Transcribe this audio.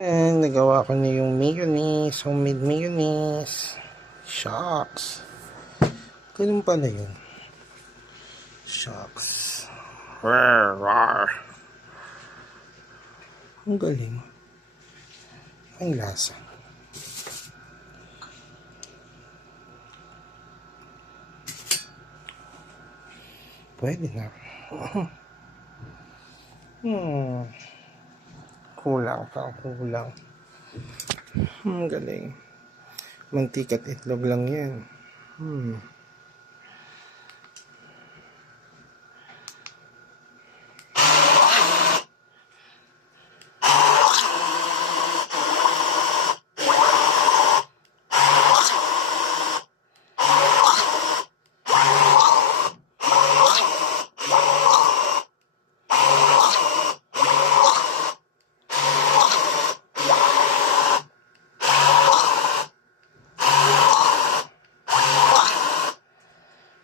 And nagawa ko na yung mayonnaise, homemade mayonnaise. Shucks. Ganun pala yun. Shucks. Rar, rar. Ang galing. Ang lasa. Pwede na. Kulang pa. Kulang. Galing. Mantika at itlog lang yan.